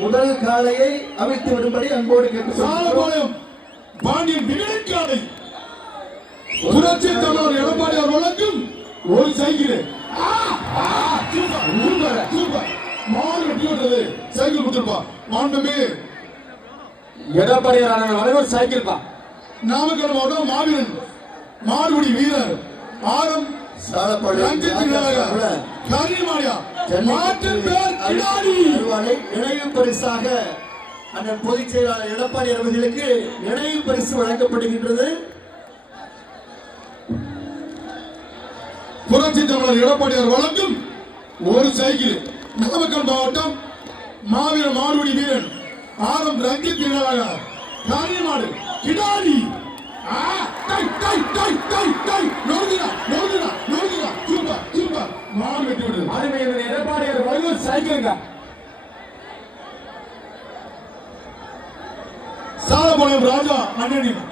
முதல் காளையை அமைத்து விடும்படி அன்போடு கேட்டுக்கொள்கிறோம். பாண்டியன் விவேகாலை புரட்சி தலைவர் எடப்பாடி அவர்களுக்கும் ஒரு சைக்கிள் மாடு வெட்டி விட்டது. சைக்கிள் கொடுத்துருப்பா மாண்புமே எடப்பாடி வரைக்கும் சைக்கிள் பா. நாமக்கல் மாவட்டம் மாவீரன் மாடுபிடி வீரர் ஆரம் நினைவு பரிசாக அண்ணன் பொதுச் செயலாளர் எடப்பாடி அவர்களுக்கு நினைவு பரிசு வழங்கப்படுகின்றது. புரட்சி தலைவர் எடப்பாடி வழங்கும் ஒரு சைக்கிள். நாமக்கல் மாவட்டம் மாவீரன் மாடுபிடி வீரன் ஆரம் ரஞ்சித் மாடு கிடாரி சாலபாளையம் ராஜா அண்ணனின்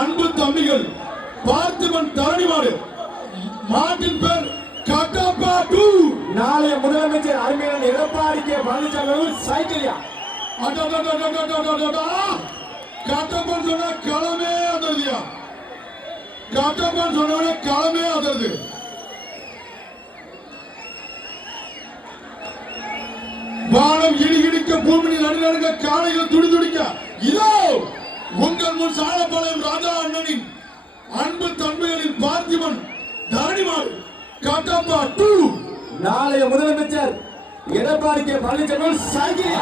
அன்பு தம்பிகள் பார்த்திபன் தரணி மாடு மாட்டின் பேர் கட்டப்பா 2. நாளைய முதலமைச்சர் அருமையான எடப்பாடி கே பழனிசாமி சைக்கிளியா கட்டப்பன் சொன்ன களமே அதிர்தியா. கட்டப்பன் சொன்ன களமே அதிர்து. வானம் இடி இடிக்க பூமி நடுநடுங்க காளைகள் துடி துடிக்க இதோ உங்கள் முன் சாலப்பாளையம் ராஜா அண்ணனின் அன்பு தன்மைகளின் பார்த்திபன் தரணிமாள் கட்டப்பா 2. நாளைய முதலமைச்சர் எடப்பாடி கே பழனிசாமி சைக்கிள்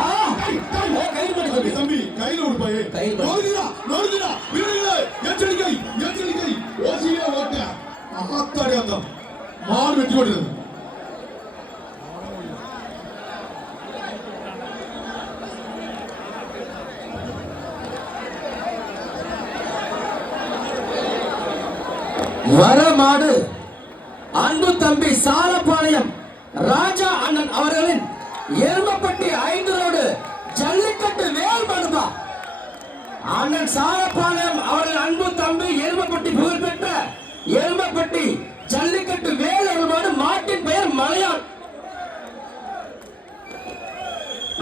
தம்பி கையில உடுப்பாயே எச்சரிக்கை எச்சரிக்கை ஓசியா ஓட்ட அகத்தாடி அந்த மாடு வெட்டி ஓடுது. வர மாடு அன்பு தம்பி சாலப்பாளையம் ராஜா அண்ணன் அவர்களின் எருமப்பட்டி 5 ரோடு ஜல்லிக்கட்டு வேல் மனுபா. அண்ணன் சாலப்பாளையம் அவர்கள் அன்பு தம்பி எருமப்பட்டி புகழ்பெற்ற எருமப்பட்டி ஜல்லிக்கட்டு வேல் அருமாடு மாட்டின் பெயர் மலையான்.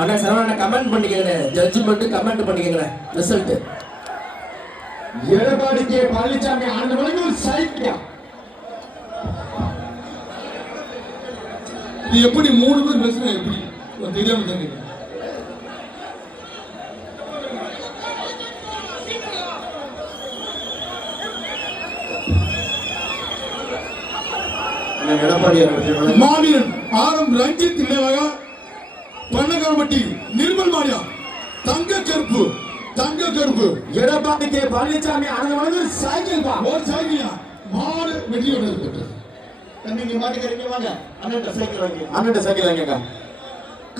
அண்ணன் சரவண கமெண்ட் பண்ணிக்கங்க, ஜட்ஜ்மெண்ட் கமெண்ட் பண்ணிக்கங்க. ரிசல்ட் எடப்பாடி கே பழனிசாமி ஆண்டவனுக்கு சைக்கிள். நீ எப்படி 3 பேர் பேசுற எப்படி தெரியாம சொன்னீங்க? மாவீரன் ஆரம் ரஞ்சித் நினைவாக பண்ணகாரப்பட்டி நிர்மல் மாடியா தங்க கருப்பு எடப்பாடி கே பழனிசாமி ஆண்டவனுக்கு சைக்கிள் பா. ஒரு சைக்கிளா மாடு வெட்டி விட்டது. நீங்க மாட்டுக்கறீங்க வாங்க அண்ணன்ட்ட சைக்கிள் வாங்கி அண்ணன்ட்ட சைக்கிள் வாங்கிங்க.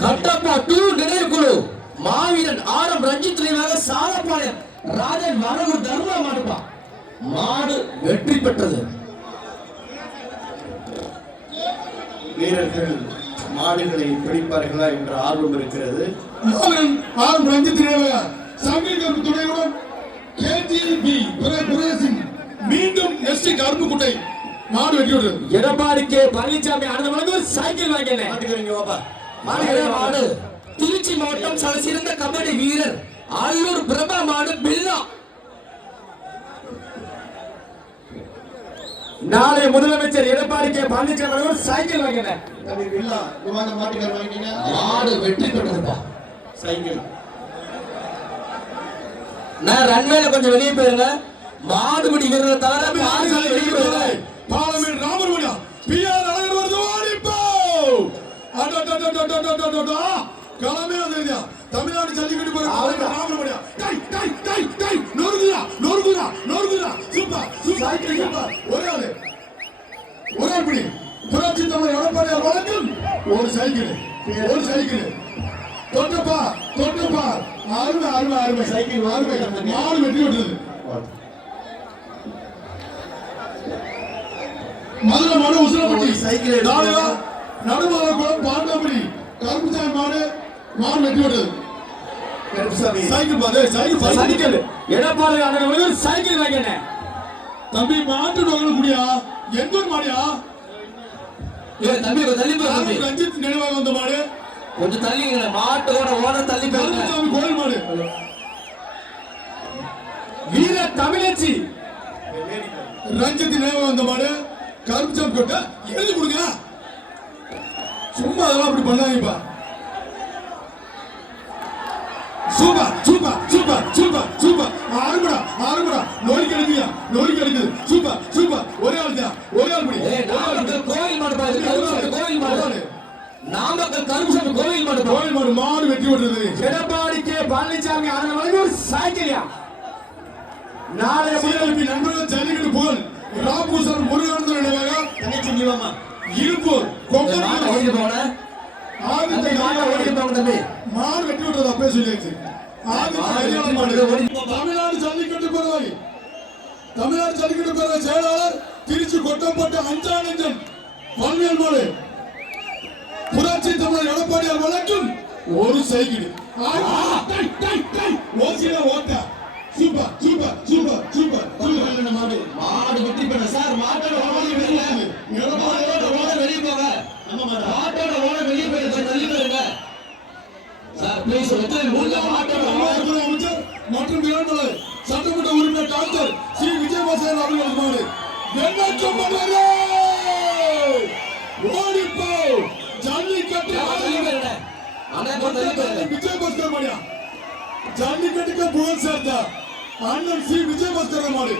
கட்டப்பா 2 நினைவு குழு மாவீரன் ஆரம் ரஞ்சித் நினைவாக சாலப்பாளையம் ராஜன் வரவு தர்மா மாடுபா. மாடு வெற்றி பெற்றது. வீரர்கள் மாடுகளை பிடிப்பார்களா என்ற ஆர்வம் இருக்கிறது. மாவீரன் ஆரம் ரஞ்சித் நினைவாக சங்கீத துணையுடன் கேஜிபி பிரேசிங் மீண்டும் எஸ்டி கருப்புக்குட்டை மாடு வெட்டி விடுறது. எடப்பாடி கே பழனிசாமி ஆனந்தவனுக்கு ஒரு சைக்கிள் வாங்கினே மாட்டுக்கிறீங்க பாப்பா. மாடு திருச்சி மாவட்டம் சிறந்த கபடி வீரர் ஆலூர் பிரபா மாடு பில்லா. நாளை முதலமைச்சர் எடப்பாடி கே பழனிசாமி ஒரு சைக்கிள் வாங்கினே பில்லா. மாட்டுக்கார வாங்கினீங்க மாடு வெற்றி பெற்றதுப்பா. சைக்கிள் நான் ரன்வேல கொஞ்சம் வெளியே போயிருங்க. மாடுபிடி வீரர் தவிர வெளியே போயிருங்க. பாலமேடு ராமர்மணியா பிஆர் அழகர் வருது ஓடிப்போ களமே வந்திருக்கியா தமிழ்நாடு ஜல்லிக்கட்டு போற ராமர்மணியா நொறுகுதா சூப்பர் ஒரே ஆளு பிடி புரட்சி தமிழ் எடப்பாடியார் வழங்கும் ஒரு சைக்கிள் தொட்டப்பா அருமை சைக்கிள் மாடு வெட்டி விட்டுறது. மதுரை மாடு உசுரப்பட்டி சைக்கிள் நடுவாரக்குளம் பாண்டபடி கருப்புசாமி மாடு வெட்டி விட்டது. சைக்கிள் எடப்பாடி அண்ணன் சைக்கிள் வாங்கின தம்பி மாட்டு டோக்கன் குடியா எந்த ஒரு மாடியா தம்பி தள்ளி ரஞ்சித் நினைவாக வந்த மாடு கொஞ்சம் தள்ளிங்க, மாட்டோட ஓட தள்ளி போயிருங்க. கருப்புசாமி கோயில் மாடு. வீர தமிழச்சி ரஞ்சித் நேவ வந்த மாடு. கருப்புசாமி கொட்ட எழுதி கொடுங்க. சும்மா அதெல்லாம் அப்படி பண்ணாங்கப்பா. Super super super super super. ஆறுபடா ஆறுபடா. நோய் கிடைக்குது நோய் கிடைக்குது. Super super. ஒரே ஆள் தான், ஒரே ஆள் படி. நாமக்கல் கோயில் மாடு பாரு, கருப்புசாமி கோயில் மாடு. நாமக்கல் கருப்புசாமி கோயில் மாடு. கோயில் மாடு மாடு வெட்டி விடுறது. எடப்பாடி கே பழனிசாமி அதன் வழங்கி ஒரு சைக்கிளியா. நாளைய சிஎல்பி நண்பர்கள் ஜல்லிக்கட்டு புகழ் ராபூசர் முருகன் நினைவாக தங்கச்சி நீவாமா இருப்பூர் கொம்பன் ஓடி போன ஆதித்த ஓடி போன தம்பி மாடு வெட்டி விடுறது அப்பே சொல்லியாச்சு. ஆதித்த மாடு. தமிழ்நாடு ஜல்லிக்கட்டு பேரவை, தமிழ்நாடு ஜல்லிக்கட்டு பேரவை செயலாளர் திருச்சி கொட்டப்பட்ட அஞ்சானந்தன் பல்வேல் மாடு. புரட்சி தமிழர் எடப்பாடியார் வழக்கும் ஒரு சைக்கிள். ஓசில ஓட்ட. Super super super super. மாடு மாடு வெற்றி பெற சார். மாட்டோட ஓட வெளியே ஓட வெளியே போங்க. மாட்டோட ஓட வெளியே போயிருக்க தள்ளி போயிருங்க சார். ப்ளீஸ் மாட்டோட அமைச்சர் மற்றும் இரண்டு சட்டமன்ற உறுப்பினர் டாக்டர் சி விஜயபாஸ்கர் அவர்கள் மாடு. ஓடிப்போ ஜல்லிக்கட்டு விஜயபாஸ்கர் மாடியா. ஜல்லிக்கட்டுக்கு புகழ் சேர்த்த அண்ணன் சி விஜயபாஸ்கர் மாடு.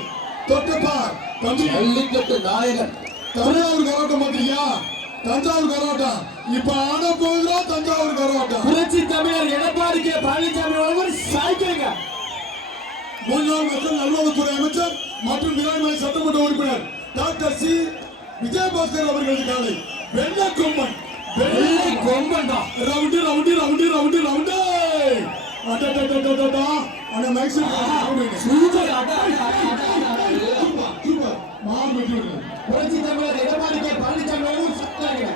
தொட்டப்பார் தம்பி ஜல்லிக்கட்டு நாயகன். தஞ்சாவூர் கரோட்டம் பாத்தீங்களா? தஞ்சாவூர் கரோட்டம் இப்ப ஆட போகுதா? தஞ்சாவூர் கரோட்டம். புரட்சி தமிழர் எடப்பாடி கே பழனிசாமி வழங்கி ஒரு சைக்கிளிங்க. முன்னாள் மக்கள் நல்வாழ்வுத்துறை அமைச்சர் மற்றும் விராய்மலை சட்டமன்ற உறுப்பினர் டாக்டர் சி விஜயபாஸ்கர் அவர்களது காலை வெள்ளை கொம்பன். வெள்ளை கொம்பன் தான். Round round round round round. அந்த மைசூர் சூப்பர். சூப்பர் மாடு வெட்டி விடுறது. புரட்சி தமிழர் எடப்பாடி கே பழனிசாமி வழங்கி ஒரு சைக்கிளிங்க.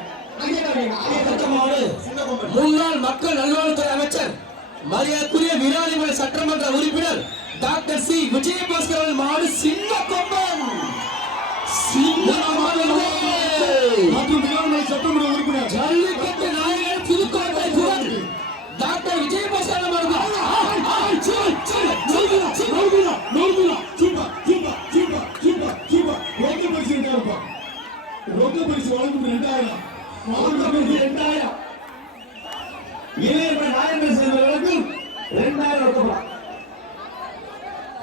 முன்னாள் மக்கள் நல்வாழ்வுத்துறை அமைச்சர் மரியாதைக்குரிய விராலிமலை சட்டமன்ற உறுப்பினர் டாக்டர் சி விஜயபாஸ்கர் மாடு. சின்ன கொம்பன் மற்றும் விராய்மலை சட்டமன்ற உறுப்பினர் ஜல்லிக்கட்டு நாயகன் புதுக்கோட்டை புகழ் டாக்டர் விஜயபாஸ்கர் மாடு. ரொக்க பரிசு வழங்கும் 2000.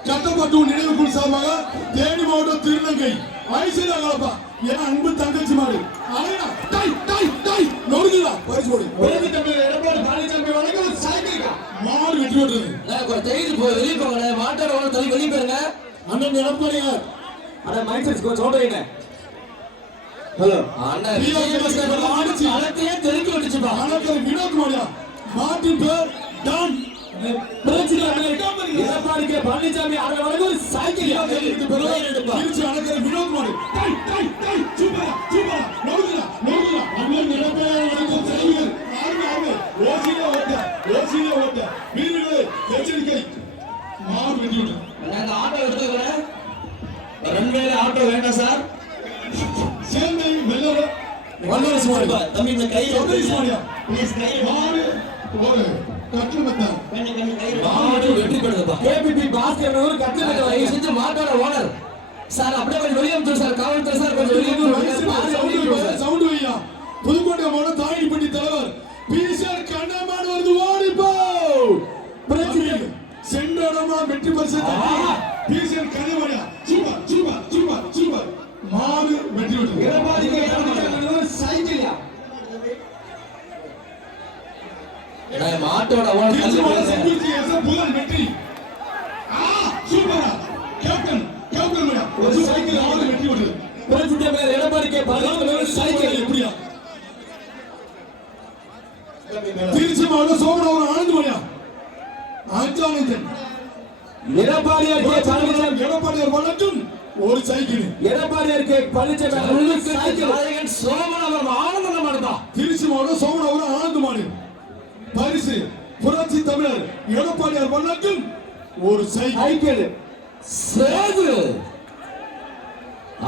கட்டப்பட்டு நினைவு குழு சார்பாக தேனி மாவட்டம் திருநங்கை ஐஸ்வர்யா கலப்பா என் அன்பு தங்கச்சி மாடு. மாடு வெட்டி விடுறது. வெளியே போங்க. மாட்டோட ஓட தள்ளி வெளியே போயிருங்க. அண்ணன் எடப்பாடியார் அட மைண்ட் சொல்றீங்க. ஹலோ அண்ணா விஜயபாஸ்கர் மாடு அலத்தையே தெளிக்கி விட்டுச்சுப்பா. அண்ணன் வினோத் மாடியா. மாட்டின் பேர் டான். புரட்சி தமிழர் எடப்பாடி கே பழனிசாமி அதன் வழங்கி ஒரு சைக்கிளியா. திருச்சி அண்ணன் வினோத் மாடு. சூப்பரா சூப்பரா. நோடுதா நோடுதா. அண்ணன் எடப்பாடியார் வழங்கும் சைக்கிள். ஓசிலே ஓட்ட ஓசிலே ஓட்ட. வீரர்களே எச்சரிக்கை. மாடு வெட்டி விடுறது. அந்த ஆட்டோ எடுத்துக்கிறேன். ரெண்டு ஆட்டோ வேண்டாம் சார். சேர்ந்து வெள்ளவ வல்லரசு மாடு தம்பி இந்த கை சௌதரிஸ் மாடியா. ப்ளீஸ் கை மாடு ஒரு கட்டுமத்த மாடு வெற்றி பெறுதுப்பா. கேபிபி பாஸ்கர் ஒரு கட்டளை தயவு செஞ்சு மாட்டோட ஓனர் சார் அப்படியே கொஞ்சம் வெளியே வந்து சார். காவல்துறை சார் கொஞ்சம் வெளியே சவுண்ட் வையா. புதுக்கோட்டை மாவட்ட தாயிப்பட்டி தலைவர் பீசர் கண்ணமாடு வருது. ஓடிப்போ பிரச்சனை சென்ற இடமா வெற்றி பரிசு பீசர் கண்ணமாடியா. Super super super super. மாடு வெற்றி விட்டு எடப்பாடி கே பழனிசாமி ஒரு சைக்கிளியா. மாட்டோட ஓனர் தள்ளி போயிருங்க. புகழ் வெற்றி. சூப்பரா கேப்டன் கேப்டன் மேடா. ஒரு சைக்கிள் மாடு வெற்றி விட்டு. புரட்சி தமிழர் எடப்பாடி கே பழனிசாமி ஒரு சைக்கிள். எப்படியா? திருச்சி மாவட்டம் சோமனூர் ஆனந்த் மணியா. அஞ்சானந்தன் எடப்பாடியார் கே பழனிசாமி எடப்பாடியார் வழக்கும் ஒரு சைக்கிள். எடப்பாடியார் கே பழனிசாமி சைக்கிள். நாயகன் சோமனவரம் ஆனந்தம் மாடுப்பா. திருச்சி மாவட்டம் சோமனூர் ஆனந்த் மாடு. பரிசு புரட்சி தமிழர் எடப்பாடியார் வழக்கும் ஒரு சைக்கிள். சேது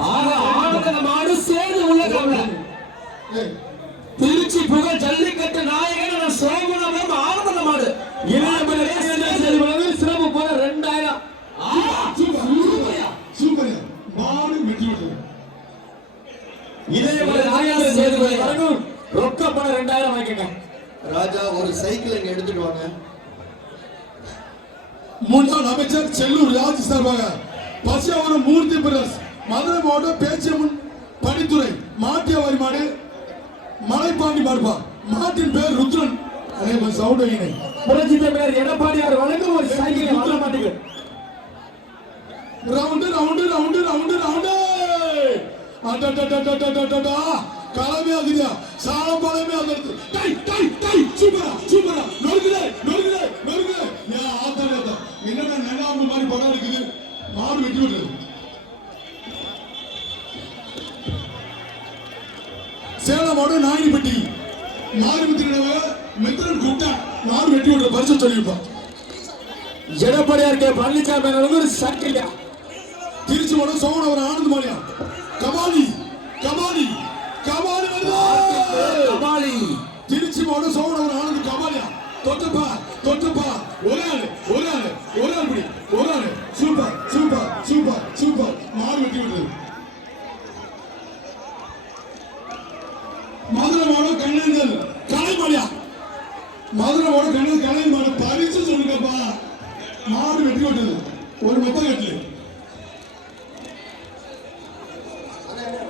ஆனந்த மாடு சேது உள்ள காவல. திருச்சி புகழ் ஜல்லிக்கட்டு நாயகன் சோமநாதம் ஆரம்ப மாடு சிறப்பு போல 2000 சூப்பர் மாடு வெற்றி பெற்றது. இதே போல நாயாளர் சேதுபதி வழங்கும் ரொக்க பணம் 2000 வாங்கிக்கங்க. ராஜா ஒரு சைக்கிள் இங்க எடுத்துட்டு வாங்க. முன்னாள் அமைச்சர் செல்லூர் ராஜ் சார்பாக பசியாவரம் மூர்த்தி பிரஸ் மதுரை மாவட்டம் பேச்சியம்மன் படித்துறை மாட்டியவாரி மாடு மலைப்பாண்டி மாடுப்பா. மாட்டின் பேர் ருத்ரன். அதே மாதிரி சவுண்ட் வைங்க. புரட்சி தலைவர் எடப்பாடியார் வழங்கும் ஒரு சைக்கிள் வர மாட்டேங்குது. Round round round round round அடடடடடடடடா கலமே ஆகுதியா சாலபாலமே ஆகுது. டை டை டை சூப்பரா சூப்பரா நொறுக்குதே நொறுக்குதே நொறுக்குதே. ஏன் ஆத்தாடா என்னடா நெடாம மாதிரி படம் இருக்குது. மாடு வெட்டி விடுறது. சேலம் மாடு நாயினிப்பட்டி மாடு வித்துறவ மித்ரன் கூட்டா மாடு வெட்டி விடுற பரிசு சொல்லிருப்பா. எடப்பாடியார் கே பழனிசாமி அவர்கள் ஒரு சைக்கிள். திருச்சி மாடு சோமனவரம் ஆனந்த் மாடியா கபாலி கபாலி கபாலி வருதா கபாலி. திருச்சி மாடு சோமனவரம் ஆனந்த் கபாலியா தொட்டப்பா தொட்டப்பா ஒரு ஆள் பிடி ஒரு ஆள். சூப்பர் சூப்பர் சூப்பர் சூப்பர் மாடு வெட்டி விடுறது. மதுரை மாடு கண்ணன் கலை மாடியா மதுரை மாடு கண்ணன் கலை மாடு பரிசு சொல்லுங்கப்பா. மாடு வெட்டி விட்டது ஒரு மொத்த கட்டு.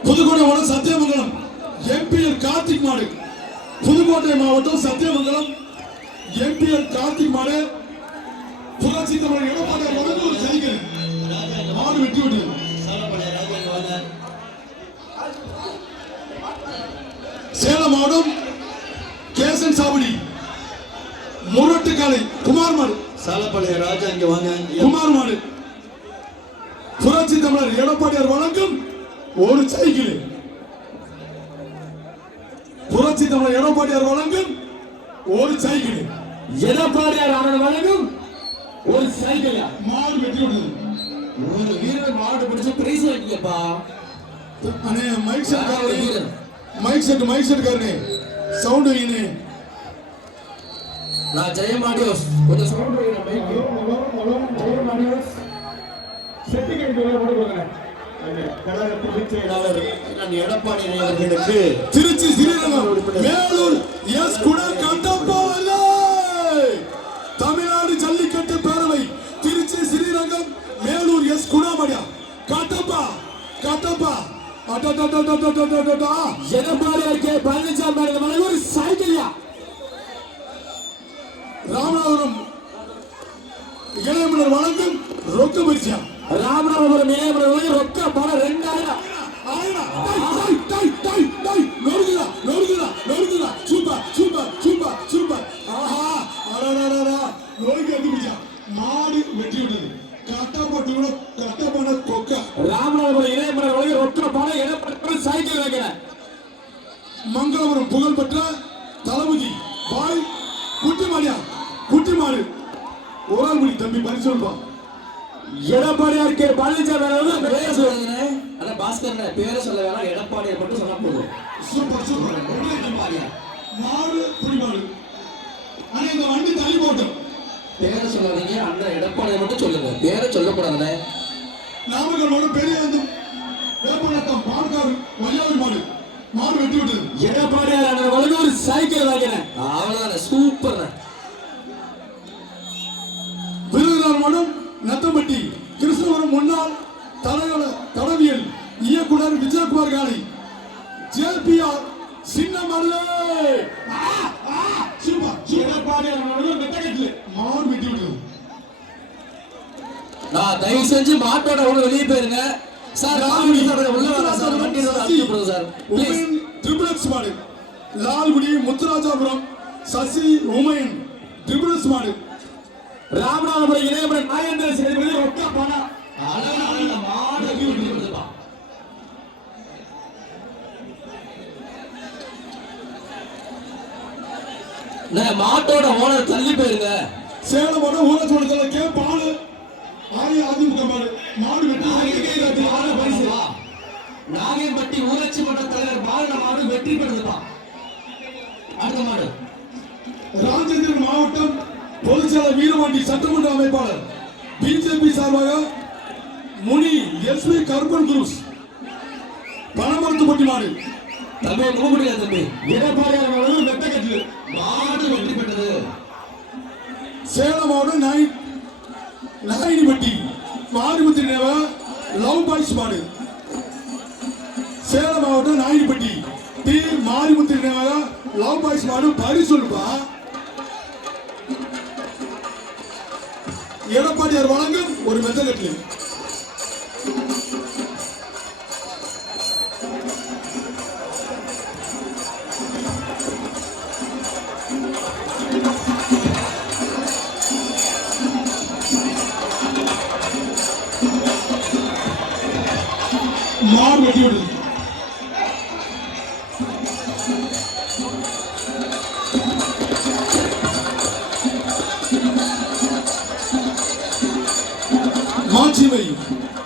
புதுக்கோட்டை மாவட்டம் சத்தியமங்கலம் எம்பிஎல் கார்த்திக் மாடு. புதுக்கோட்டை மாவட்டம் சத்தியமங்கலம் எம்பிஎல் கார்த்திக் மாடு புரட்சி தமிழர் எடப்பாடியார் வழங்கும் ஒரு சைக்கிள். மாடு வெட்டி விட்டது. சேலம் மாவட்டம் கேசன் சாவடி முரட்டு காலை குமார் மாடு. சாலப்பாளைய ராஜா இங்க வாங்க. குமார் மாடு புரட்சி தமிழர் எடப்பாடியார் வழங்கும் ஒரு சைக்கிள். புரட்சி தமிழர் எடப்பாடியார் வழங்கும் ஒரு சைக்கிள். எடப்பாடியார் அவர்கள் வழங்கும் ஒரு சைக்கிள். மாடு வெட்டி விடுது. ஒரு வீரர் மாடு பிடிச்சு பிரைஸ் வாங்கிக்கப்பா. அண்ணே மைக் செட் காரனே மைக் செட் காரனே சவுண்ட் வைங்க. நான் ஜெயமாடியோஸ் கொஞ்சம் சவுண்ட் வைங்க. மைக் ஜெயமாடியோஸ் செட்டிகேட் போட போடுங்க. எடப்பாடி அவர்களுக்கு திருச்சி ஸ்ரீரங்கம் மேலூர் எஸ் குணர் கட்டப்பா தமிழ்நாடு ஜல்லிக்கட்டு பேரவை திருச்சி ஸ்ரீரங்கம் மேலூர் எஸ் குணாமடியா கட்டப்பா கட்டப்பா எடப்பாடியார் கே பழனிசாமி அவர்கள் ஒரு சைக்கிள். ராமநாதபுரம் இளையமலர் வழங்கும் ரொக்க பரிசா. ராமநாதபுரம் இளையமலர் ரொக்க பணம் 2000. Super super super super. ஆஹா அடடடடா நோய்க்கு வந்துச்சா. மாடு வெட்டி விட்டது. கட்டப்பட்டு கட்டப்பட கொக்க. ராமநாதபுரம் இளையமலர் ரொக்க பணம் எடப்பாடி சைக்கிள் வைக்கிறேன். மங்களபுரம் புகழ்பெற்ற தளபதி பாய் குட்டி மாடியா குட்டி மாடு ஒரு ஆள் மணி தம்பி பரிசு சொல்லுப்பா. எடப்பாடியார் கே பழனிசாமி அவர்கள் பேரை சொல்லுங்க. ஆனா பாஸ்கர் பேரை சொல்ல வேணாம். எடப்பாடியார் மட்டும் சொன்னா போதும். சூப்பர் சூப்பர் மாடு புடிமாடு. ஆனா இந்த வண்டி தள்ளி போட்டோம். பேரை சொல்லாதீங்க. அண்ணன் எடப்பாடியார் மட்டும் சொல்லுங்க. பேரை சொல்லக்கூடாதுண்ணே. நாமக்கல் மாடு பெரிய வந்து வேப்பநத்தம் பால்கார் வையாவி மாடு மாடு வெட்டி விட்டது. எடப்பாடியார் அவர்கள் வழங்கும் ஒரு சைக்கிள் வைக்கிறேன். அவ்வளவுதான். சூப்பர். விருதுநகர் மாவட்டம் நத்தம்பட்டி கிருஷ்ணபுரம் முன்னாள் தடவியல் இயக்குனர் விஜயகுமார் காளி ஜேபிஆர் சின்ன மாடு. எடப்பாடியார் மாடு வெட்டி விட்டது. நான் தயவு செஞ்சு மாட்டோட உள்ள வெளியே போயிருங்க சார். உள்ள வர சார். வண்டி சார் ப்ளீஸ். ட்ரிபிள் எக்ஸ் மாடு லால்குடி முத்துராஜாபுரம் சசி உமையன் ட்ரிபிள் எக்ஸ் மாடு. ராமநாதபுரம் இளையமலர் நாகேந்திர சேதுபதி ரொக்க பணம். மாட்டோட ஓனர் தள்ளி போயிருங்க. சேலம் மாடு ஊராட்சி மன்றத்துல கே பாலு அதிமுக மாடு மாடு வெட்டி நாகேம்பட்டி ஊராட்சி மன்ற தலைவர் பாலன மாடு வெற்றி பெறுதுப்பா. அடுத்த மாடு ராஜேந்திரன் மாவட்டம் பொதுச்செயலாளர் வீரபாண்டி சட்டமன்ற அமைப்பாளர் பிஜேபி சார்பாக முனி எஸ்வி கருப்பன் குரூஸ் பணமரத்துப்பட்டி மாடு தம்பி கூப்பிடுங்க தம்பி எடப்பாடியார் அவர்கள் வெட்டக்கட்டு மாடு வெற்றி பெற்றது சேலம் மாவட்டம் நாயினிப்பட்டி மாரிமுத்து நினைவா லவ் பாய்ஸ் மாடு சேலம் மாவட்டம் நாயினிப்பட்டி டி மாரிமுத்து நினைவாக லவ் பாய்ஸ் மாடு பரிசொல்பா எடப்பாடியார் வழங்கும் ஒரு மெத்தகட்டு மாடு வெட்டி விடுது மாட்சிமை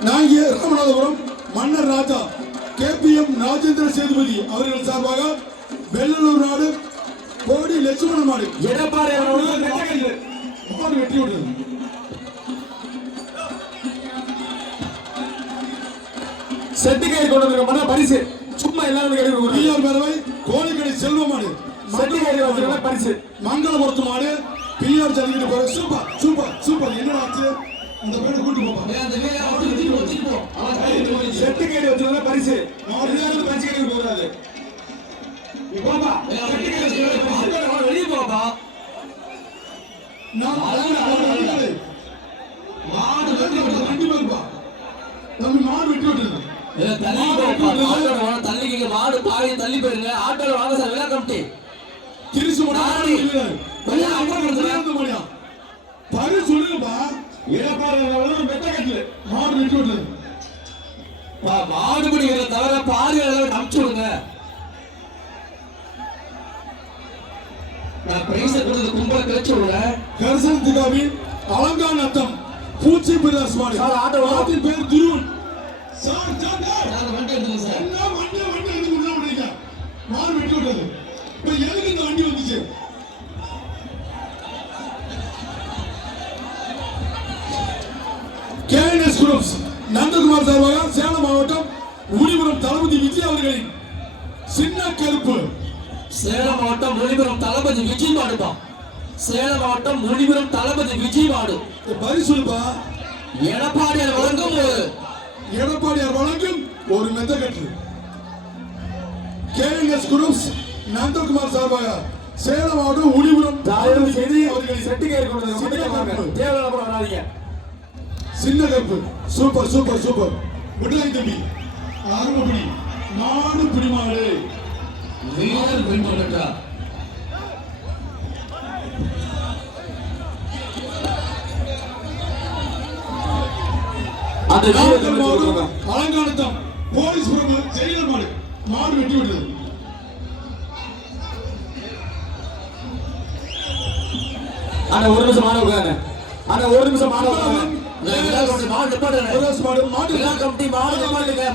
நாங்கிய ராமநாதபுரம் மன்னர் ராஜா KPM ராஜேந்திர சேதுபதி அவர்கள் சார்பாக வெள்ளலூர் நாடு கோடி லட்சுமண மாடு எடப்பாடி அவர்கள் வெட்டக்கட்டு மாடு வெட்டி விடுது செட்டிக்காரி கொண்டு வந்திருக்க மன பரிசு சும்மா எல்லாரும் கிடைக்கும் பிஆர் பேரவை கோழிக்கடை செல்வ மாடு செட்டிக்காரி வச்சிருக்க பரிசு மங்களபுரத்து மாடு பிஆர் ஜல்லிக்கட்டு பேரு சூப்பர் சூப்பர் சூப்பர் என்ன ஆச்சு அந்த பேரை கூட்டு போப்பா அந்த வீரரை அவருக்கு வச்சுட்டு போ அவன் கையில் போயிடுச்சு. செட்டிக்காரி வச்சிருக்க பரிசு எல்லாரும் பரிசு கிடைக்க போறாரு போப்பா செட்டிக்காரி வச்சிருக்க பரிசு அவன் வெளியே போப்பா நான் மாடு வெற்றி பெற்றது வண்டி போப்பா தம்பி மாடு வெட்டி விட்டுருது இல்ல, தள்ளி போப்பா. ஆட்டோல வாங்க, தள்ளிக்கிங்க. மாடு பாதி தள்ளி போயிருங்க. ஆட்டோல வாங்க சார், விழா கமிட்டி. திருச்சி நாடி. கொஞ்சம் அப்புறம் கொடுத்துருங்க. பரு சொல்லுங்கப்பா எடப்பாடி அவர்கள் வெட்டக்கட்டு மாடு வெட்டி விட்டுருது மாடுபிடி வீரரை தவிர பாதி வீரரை அனுப்பிச்சு விடுங்க. நான் பிரைஸ கொடுத்து கும்பலை கிளச்சு விடுறேன். கரசன் திகாவின் அலங்கான் அத்தம் பூச்சி பிரதாஸ் மாடு சார், ஆட்டோ வா. ஆட்டின் பேர் துருவன் சார் சார் நான் வண்டி எடுத்துங்க சார். என்ன வண்டி வண்டி எடுத்து உள்ள விடுறீங்க மாடு வெட்டி விட்டது இப்ப எதுக்கு இந்த வண்டி வந்துச்சு கேஎன்எஸ் குரூப்ஸ் நந்தகுமார் சார்பாக சேலம் மாவட்டம் உடிபுரம் தளபதி விஜய் அவர்களின் சின்ன கருப்பு சேலம் மாவட்டம் முனிபுரம் தளபதி விஜய் மாடுப்பா. சேலம் மாவட்டம் முனிபுரம் தளபதி விஜய் மாடு. பரிசுப்பா எடப்பாடியார் வழங்கும் ஒரு எடப்பாடியார் வழங்கும் ஒரு மெத்தகட்டு கேஎன்எஸ் குரூப்ஸ் நந்தகுமார் சார்பாக சேலம் மாவட்டம் உடிபுரம் தயவு செய்து அவர்களின் செட்டிக்காரி கொண்டு வந்து சின்ன கருப்பு. தேவையான கூட வராதீங்க சின்ன கருப்பு சூப்பர் சூப்பர் சூப்பர் விட்டுலாங்க தம்பி அருமபடி நாடு பிடிமாடு வீரர் பின்பற்றார். அந்த நாமக்கல் மாவட்டம் அலங்கானத்தம் போலீஸ் பிரமுகர் ஜெயிலர் மாடு மாடு வெட்டி விட்டது ஆனா ஒரு நிமிஷம் மாணவ உட்காருங்க ஆனா ஒரு நிமிஷம் மாணவ உட்காருங்க விழா கமிட்டி மாடு நிப்பாட்டுங்க. மாடு விழா கமிட்டி மாடு நிப்பாட்டுங்க.